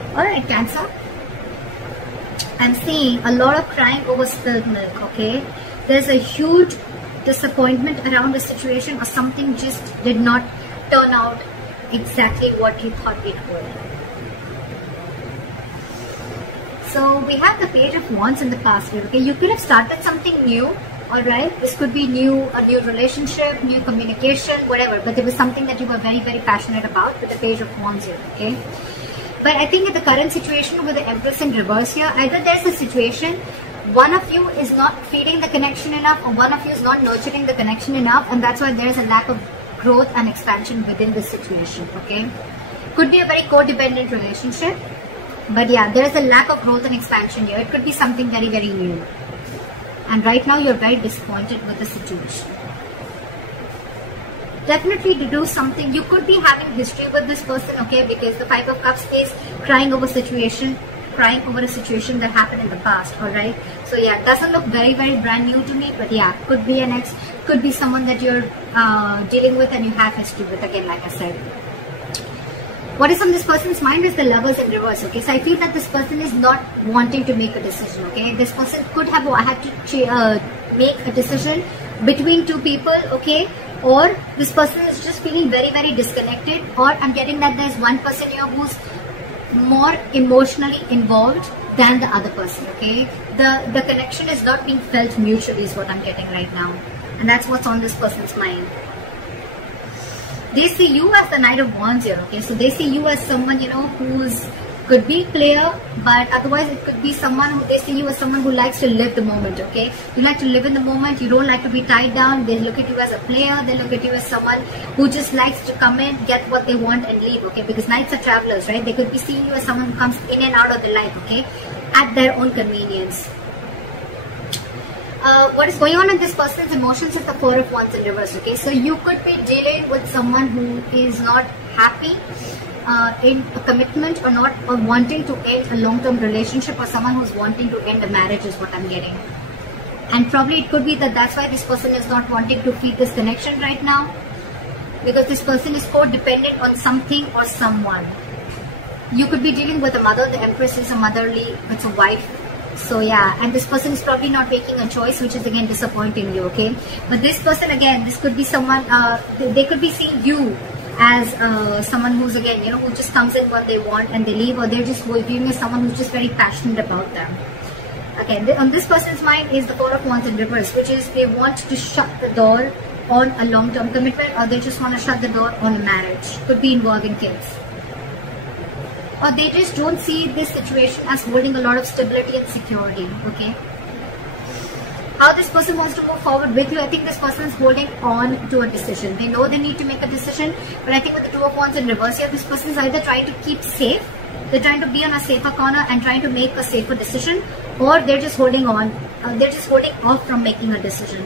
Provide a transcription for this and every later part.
Alright, Cancer. I'm seeing a lot of crying over spilled milk, okay? There's a huge disappointment around the situation, or something just did not turn out exactly what you thought it would. So we have the Page of Wands in the past year, okay? You could have started something new, alright? This could be a new relationship, new communication, whatever. But there was something that you were very, very passionate about with the Page of Wands here, okay? But I think in the current situation with the Empress in reverse here, either there's a situation, one of you is not feeding the connection enough, or one of you is not nurturing the connection enough, and that's why there's a lack of growth and expansion within this situation, okay? Could be a very codependent relationship, but yeah, there's a lack of growth and expansion here. It could be something very, very new. And right now you're very disappointed with the situation. Definitely to do something. You could be having history with this person, okay, because the Five of Cups is crying over a situation that happened in the past, alright? So yeah, it doesn't look very, very brand new to me, but yeah, could be an ex, could be someone that you're dealing with and you have history with, again, like I said. What is on this person's mind is the Lovers in reverse, okay? So I feel that this person is not wanting to make a decision, okay? This person could have had to make a decision between two people, okay? Or this person is just feeling very, very disconnected, or I'm getting that there's one person here who's more emotionally involved than the other person, okay? The connection is not being felt mutually is what I'm getting right now. And that's what's on this person's mind. They see you as the Knight of Wands here, okay? So they see you as someone, you know, who's could be player, but otherwise it could be someone who they see you as someone who likes to live the moment, okay? You like to live in the moment, you don't like to be tied down. They look at you as a player, they look at you as someone who just likes to come in, get what they want and leave, okay? Because Knights are travelers, right? They could be seeing you as someone who comes in and out of the life, okay? At their own convenience. What is going on in this person's emotions is the Four of Wands in reverse, okay? So you could be dealing with someone who is not happy in a commitment, or not, or wanting to end a long-term relationship, or someone who's wanting to end a marriage is what I'm getting. And probably it could be that that's why this person is not wanting to feed this connection right now, because this person is codependent on something or someone. You could be dealing with a mother. The Empress is a motherly, it's a wife. So yeah, and this person is probably not making a choice, which is again disappointing you, okay? But this person, again, this could be someone, they could be seeing you as someone who's, again, you know, who just comes in what they want and they leave, or they're just viewing as someone who's just very passionate about them. Again, on this person's mind is the Four of Wands in reverse, which is they want to shut the door on a long-term commitment, or they just want to shut the door on a marriage. Could be involving kids. Or they just don't see this situation as holding a lot of stability and security, okay? How this person wants to move forward with you, I think this person is holding on to a decision. They know they need to make a decision, but I think with the Two of Wands in reverse here, this person is either trying to keep safe, they're trying to be on a safer corner and trying to make a safer decision, or they're just holding on, they're just holding off from making a decision.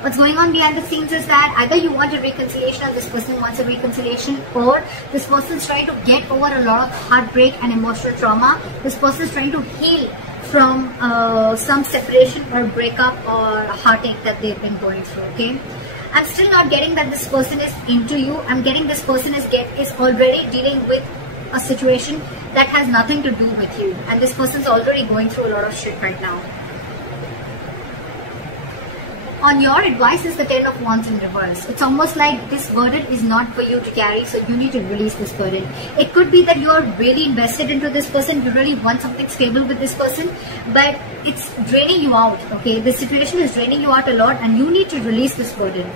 What's going on behind the scenes is that either you want a reconciliation, or this person wants a reconciliation, or this person is trying to get over a lot of heartbreak and emotional trauma. This person is trying to heal from some separation or breakup or heartache that they've been going through, okay? I'm still not getting that this person is into you. I'm getting this person is already dealing with a situation that has nothing to do with you, and this person's already going through a lot of shit right now. On your advice is the Ten of Wands in reverse. It's almost like this burden is not for you to carry, so you need to release this burden. It could be that you're really invested into this person, you really want something stable with this person, but it's draining you out, okay? This situation is draining you out a lot, and you need to release this burden.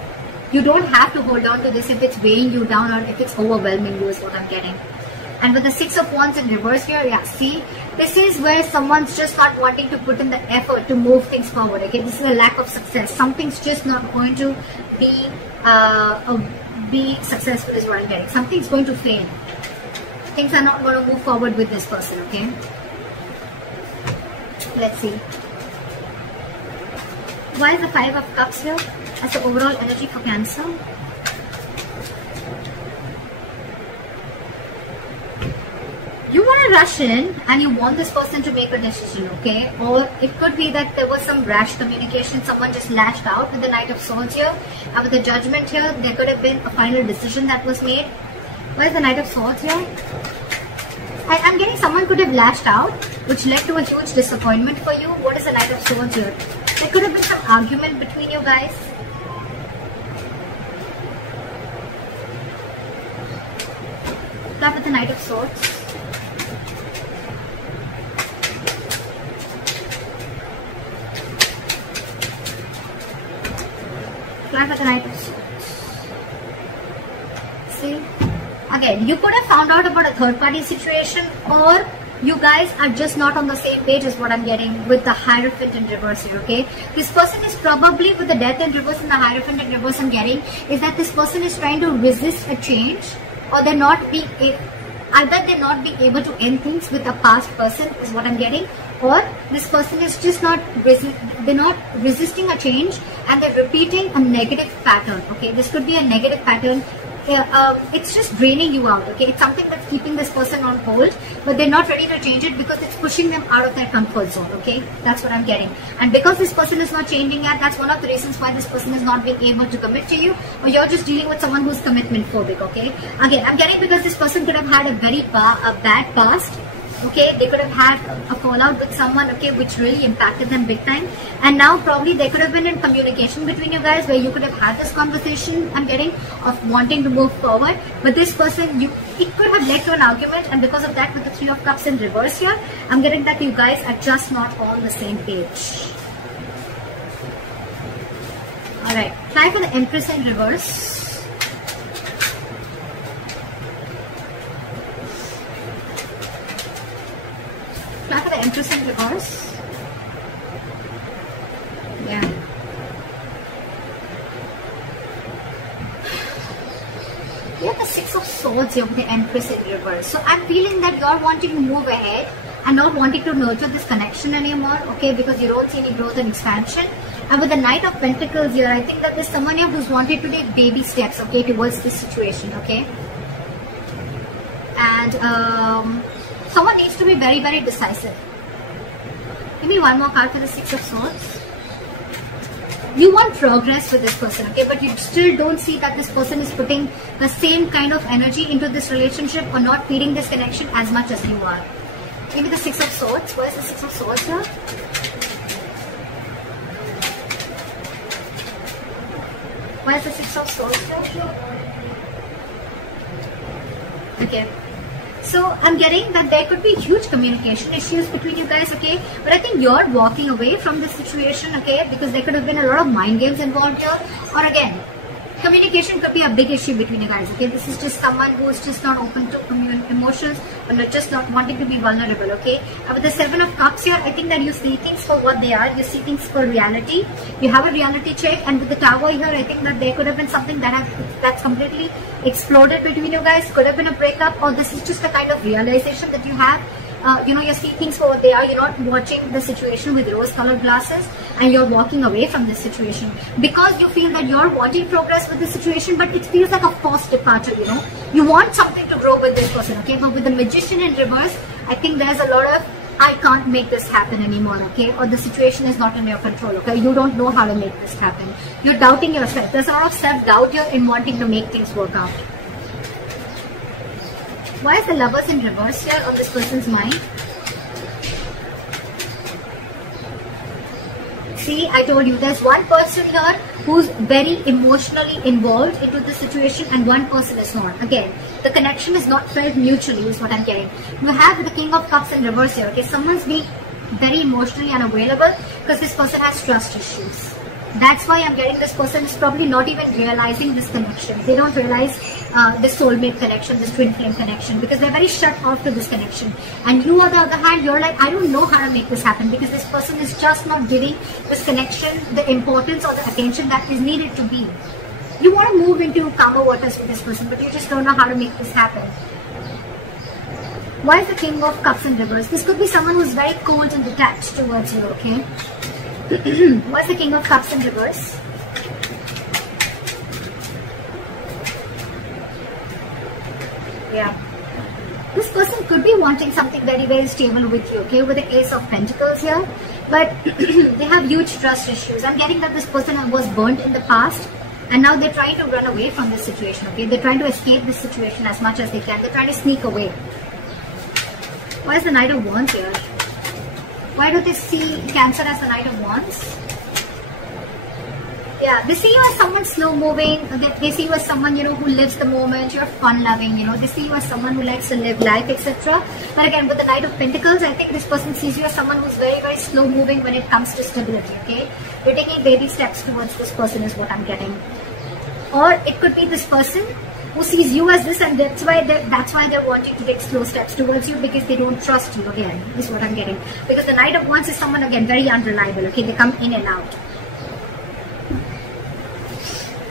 You don't have to hold on to this if it's weighing you down or if it's overwhelming you, is what I'm getting. And with the Six of Wands in reverse here, yeah, see, this is where someone's just not wanting to put in the effort to move things forward, okay? This is a lack of success. Something's just not going to be successful is what I'm getting. Something's going to fail. Things are not going to move forward with this person, okay? Let's see. Why is the Five of Cups here as the overall energy for Cancer? You want to rush in and you want this person to make a decision, okay? Or it could be that there was some rash communication, someone just lashed out with the Knight of Swords here, and with the Judgment here, there could have been a final decision that was made. Where is the Knight of Swords here? I'm getting someone could have lashed out, which led to a huge disappointment for you. What is the Knight of Swords here? There could have been some argument between you guys. Start with the Knight of Swords. Start with the Knight of Swords. See? Again, you could have found out about a third party situation, or you guys are just not on the same page is what I'm getting with the Hierophant in reverse here, okay? This person is probably with the Death in reverse and the Hierophant in reverse I'm getting is that this person is trying to resist a change, or they're not being either they're not being able to end things with a past person is what I'm getting, or this person is just not they're not resisting a change and they're repeating a negative pattern, okay? This could be a negative pattern. It's just draining you out, okay? It's something that's keeping this person on hold, but they're not ready to change it because it's pushing them out of their comfort zone, okay? That's what I'm getting. And because this person is not changing yet, that's one of the reasons why this person is not being able to commit to you, or you're just dealing with someone who's commitment phobic, okay? Again, I'm getting because this person could have had a very bad past, okay? They could have had a fallout with someone, okay, which really impacted them big time. And now probably there could have been a communication between you guys where you could have had this conversation, I'm getting, of wanting to move forward. But this person, it could have led to an argument, and because of that, with the Three of Cups in reverse here, I'm getting that you guys are just not on the same page. Alright, try for the Empress in reverse. Try for the Empress in reverse. Yeah. You have the Six of Swords here with the Empress in reverse. So I'm feeling that you're wanting to move ahead and not wanting to nurture this connection anymore, okay, because you don't see any growth and expansion. And with the Knight of Pentacles here, I think that there's someone here who's wanted to take baby steps, okay, towards this situation, okay. And someone needs to be very, very decisive. Give me one more card for the Six of Swords. You want progress with this person, okay, but you still don't see that this person is putting the same kind of energy into this relationship or not feeding this connection as much as you are. Give me the Six of Swords. Where is the Six of Swords here? Where is the Six of Swords here? Okay. So I'm getting that there could be huge communication issues between you guys, okay? But I think you're walking away from this situation, okay? Because there could have been a lot of mind games involved here. Or again, communication could be a big issue between you guys, okay? This is just someone who's just not open to emotions, or just not wanting to be vulnerable, okay? And with the Seven of Cups here, I think that you see things for what they are. You see things for reality. You have a reality check. And with the Tower here, I think that there could have been something that's completely exploded between you guys. Could have been a breakup, or this is just the kind of realization that you have. You see things for what they are. You're not watching the situation with rose-colored glasses, and you're walking away from this situation because you feel that you're wanting progress with the situation, but it feels like a forced departure, you know. You want something to grow with this person, okay? But with the Magician in reverse, I think there's a lot of, I can't make this happen anymore, okay? Or the situation is not in your control, okay? You don't know how to make this happen. You're doubting yourself. There's a lot of self-doubt here in wanting to make things work out. Why is the Lovers in reverse here on this person's mind? See, I told you, there's one person here who's very emotionally involved into the situation and one person is not. Again, the connection is not felt mutually is what I'm getting. You have the King of Cups in reverse here, okay? Someone's being very emotionally unavailable because this person has trust issues. That's why I'm getting this person is probably not even realizing this connection. They don't realize this soulmate connection, this twin flame connection, because they're very shut off to this connection. And you, on the other hand, you're like, I don't know how to make this happen because this person is just not giving this connection the importance or the attention that is needed to be. You want to move into calmer waters with this person, but you just don't know how to make this happen. Why is the King of Cups in reverse? This could be someone who's very cold and detached towards you, okay? What's the King of Cups in reverse? Yeah. This person could be wanting something very, very stable with you, okay? With the Ace of Pentacles here. But they have huge trust issues. I'm getting that this person was burnt in the past. And now they're trying to run away from this situation, okay? They're trying to escape this situation as much as they can. They're trying to sneak away. Why is the Knight of Wands here? Why do they see Cancer as the Knight of Wands? Yeah, they see you as someone slow moving. They see you as someone, you know, who lives the moment. You're fun loving, you know. They see you as someone who likes to live life, etc. But again, with the Knight of Pentacles, I think this person sees you as someone who's very, very slow moving when it comes to stability, okay? You're taking baby steps towards this person is what I'm getting. Or it could be this person who sees you as this, and that's why they're wanting to take slow steps towards you, because they don't trust you, again, is what I'm getting. Because the Knight of Wands is someone, again, very unreliable, okay? They come in and out.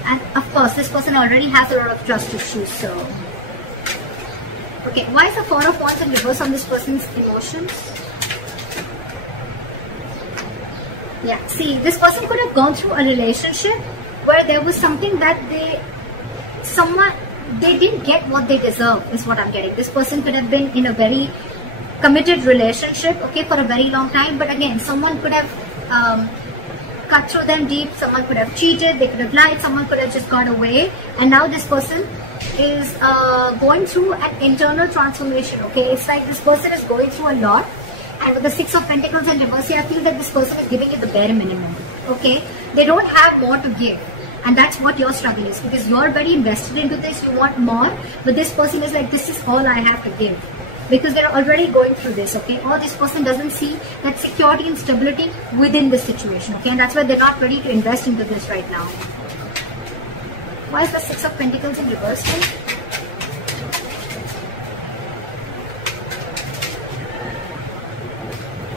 And of course, this person already has a lot of trust issues, so... Okay, why is the Four of Wands in reverse on this person's emotions? Yeah, see, this person could have gone through a relationship where there was something that they didn't get what they deserve, is what I'm getting. This person could have been in a very committed relationship, okay, for a very long time, but again, someone could have cut through them deep, someone could have cheated, they could have lied, someone could have just got away, and now this person is going through an internal transformation, okay? It's like this person is going through a lot, and with the Six of Pentacles in reverse, I feel that this person is giving you the bare minimum, okay? They don't have more to give, and that's what your struggle is, because you're very invested into this, you want more, but this person is like, this is all I have to give, because they're already going through this, okay? Or this person doesn't see that security and stability within this situation, okay? And that's why they're not ready to invest into this right now. Why is the Six of Pentacles in reverse then?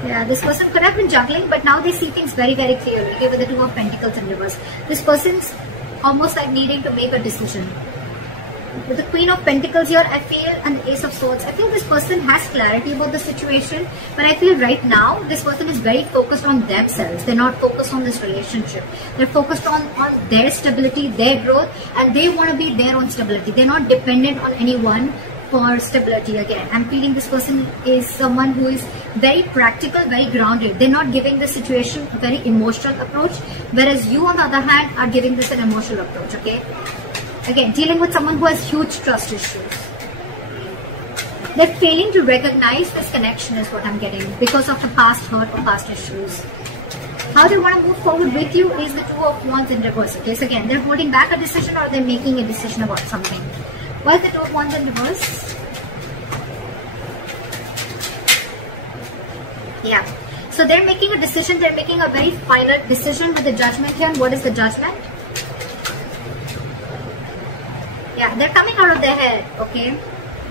Yeah, this person could have been juggling, but now they see things very, very clearly, okay? With the Two of Pentacles in reverse. This person's almost like needing to make a decision. With the Queen of Pentacles here, I feel, and the Ace of Swords, I feel this person has clarity about the situation, but I feel right now, this person is very focused on themselves. They're not focused on this relationship. They're focused on their stability, their growth, and they want to be their own stability. They're not dependent on anyone for stability again. I'm feeling this person is someone who is very practical, very grounded. They're not giving the situation a very emotional approach, whereas you, on the other hand, are giving this an emotional approach, okay? Again, dealing with someone who has huge trust issues. They're failing to recognize this connection is what I'm getting because of the past hurt or past issues. How they want to move forward with you is the Two of Wands in reverse. Okay, so again, they're holding back a decision or they're making a decision about something. Why is the Two of Wands in reverse? Yeah. So they're making a decision. They're making a very final decision with the Judgment here. And what is the Judgment? Yeah, they're coming out of their head, okay?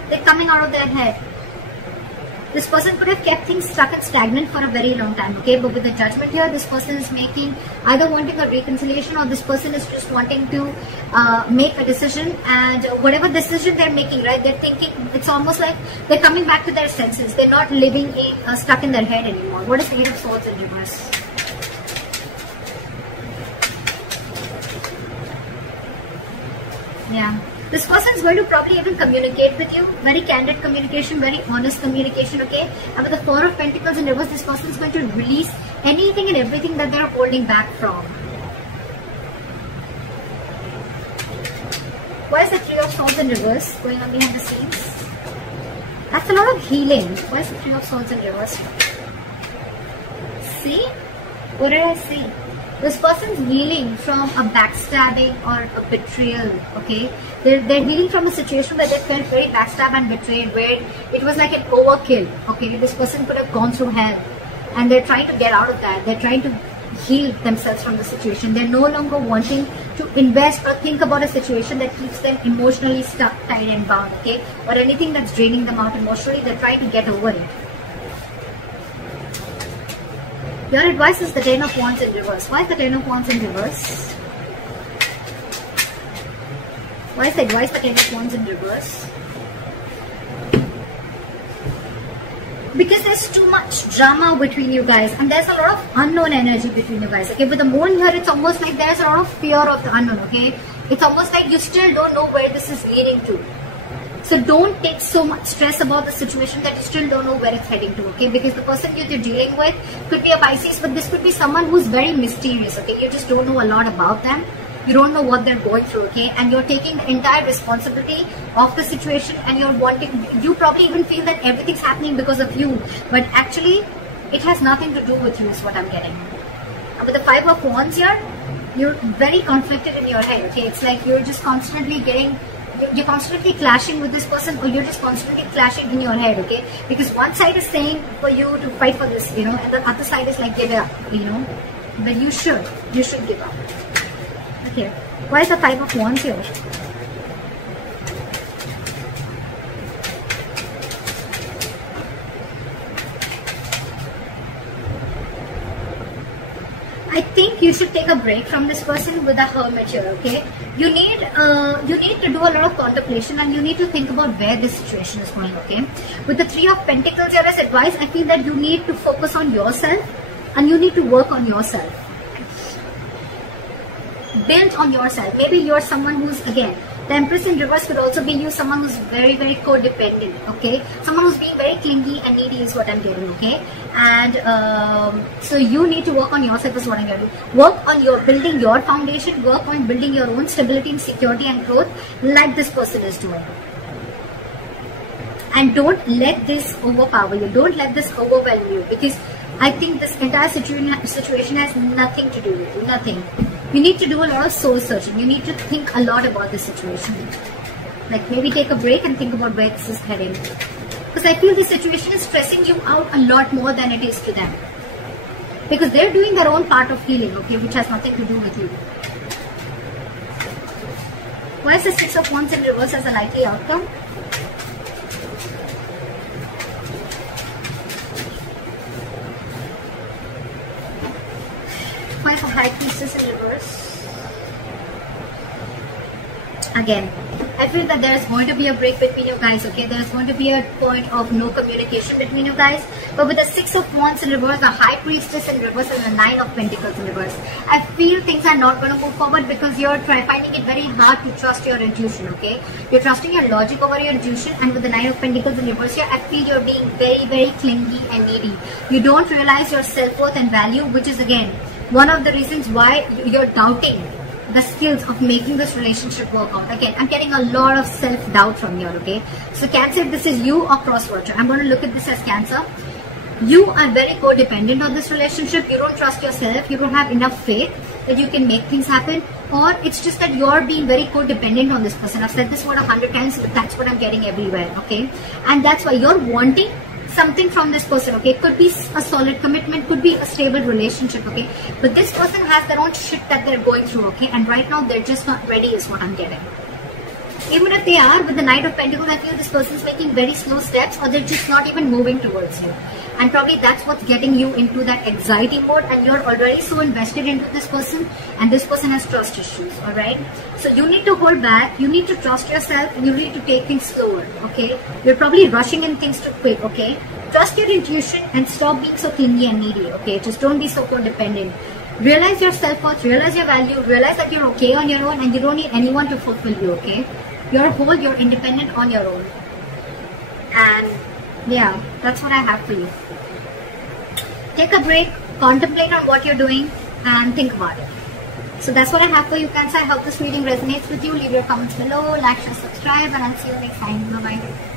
They're coming out of their head. This person could have kept things stuck and stagnant for a very long time, okay? But with the Judgment here, this person is making, either wanting a reconciliation or this person is just wanting to make a decision. And whatever decision they're making, right, they're thinking, it's almost like they're coming back to their senses. They're not living stuck in their head anymore. What is the Eight of Swords in reverse? Yeah. This person is going to probably even communicate with you. Very candid communication, very honest communication, okay? And with the Four of Pentacles in reverse, this person is going to release anything and everything that they're holding back from. Why is the Three of Swords in reverse going on behind the scenes? That's a lot of healing. Why is the Three of Swords in reverse? See? What did I see? This person's healing from a backstabbing or a betrayal, okay? They're healing from a situation where they felt very backstabbed and betrayed, where it was like an overkill, okay? This person could have gone through hell and they're trying to get out of that. They're trying to heal themselves from the situation. They're no longer wanting to invest or think about a situation that keeps them emotionally stuck, tied and bound, okay? Or anything that's draining them out emotionally. They're trying to get over it. Your advice is the Ten of Wands in reverse. Why is the Ten of Wands in reverse? Why is the advice the Ten of Wands in reverse? Because there's too much drama between you guys and there's a lot of unknown energy between you guys. Okay, with the Moon here, it's almost like there's a lot of fear of the unknown. Okay, it's almost like you still don't know where this is leading to. So don't take so much stress about the situation that you still don't know where it's heading to, okay? Because the person you're dealing with could be a Pisces, but this could be someone who's very mysterious, okay? You just don't know a lot about them. You don't know what they're going through, okay? And you're taking the entire responsibility of the situation, and you probably even feel that everything's happening because of you, but actually it has nothing to do with you is what I'm getting. With the Five of Wands here, you're very conflicted in your head, okay? It's like you're just constantly you're constantly clashing with this person, or you're just constantly clashing in your head, okay? Because one side is saying for you to fight for this, you know, and the other side is like give it up, you know? But you should give up. Okay, why is the Five of Wands here? I think you should take a break from this person with a Hermit here, okay? You need to do a lot of contemplation, and you need to think about where this situation is going, okay? With the Three of Pentacles here as advice, I feel that you need to focus on yourself, and you need to work on yourself. Build on yourself. Maybe you're someone who's, again, the Empress in reverse could also be you, someone who's very, very codependent, okay? Someone who's being very clingy and needy is what I'm getting, okay? And so you need to work on yourself is what I'm getting. Work on building your foundation, work on building your own stability and security and growth like this person is doing. And don't let this overpower you. Don't let this overwhelm you, because I think this entire situation has nothing to do with you, nothing. You need to do a lot of soul searching. You need to think a lot about this situation. Like maybe take a break and think about where this is heading. Because I feel this situation is stressing you out a lot more than it is to them. Because they're doing their own part of healing, okay, which has nothing to do with you. Why is the Six of Wands in reverse as a likely outcome? Why for High Priestess in reverse? Again, I feel that there is going to be a break between you guys, okay? There is going to be a point of no communication between you guys. But with the Six of Wands in reverse, the High Priestess in reverse, and the Nine of Pentacles in reverse, I feel things are not going to move forward because you're finding it very hard to trust your intuition, okay? You're trusting your logic over your intuition, and with the Nine of Pentacles in reverse here, I feel you're being very, very clingy and needy. You don't realize your self-worth and value, which is again one of the reasons why you're doubting the skills of making this relationship work out. Again, I'm getting a lot of self-doubt from here, okay? So Cancer, if this is you or cross-watcher, I'm going to look at this as Cancer. You are very codependent on this relationship. You don't trust yourself. You don't have enough faith that you can make things happen. Or it's just that you're being very codependent on this person. I've said this word 100 times, but that's what I'm getting everywhere, okay? And that's why you're wanting something from this person, okay? Could be a solid commitment, could be a stable relationship, okay? But this person has their own shit that they're going through, okay? And right now they're just not ready is what I'm getting. Even if they are, with the Knight of Pentacles, I feel this person's making very slow steps, or they're just not even moving towards you. And probably that's what's getting you into that anxiety mode, and you're already so invested into this person, and this person has trust issues, alright? So you need to hold back, you need to trust yourself, and you need to take things slower, okay? You're probably rushing in things too quick, okay? Trust your intuition and stop being so clingy and needy, okay? Just don't be so codependent. Realize your self-worth, realize your value, realize that you're okay on your own, and you don't need anyone to fulfill you, okay? You're whole, you're independent on your own. And yeah, that's what I have for you. Take a break, contemplate on what you're doing, and think about it. So that's what I have for you, Cancer. I hope this reading resonates with you. Leave your comments below, like, share, subscribe, and I'll see you next time. Bye-bye.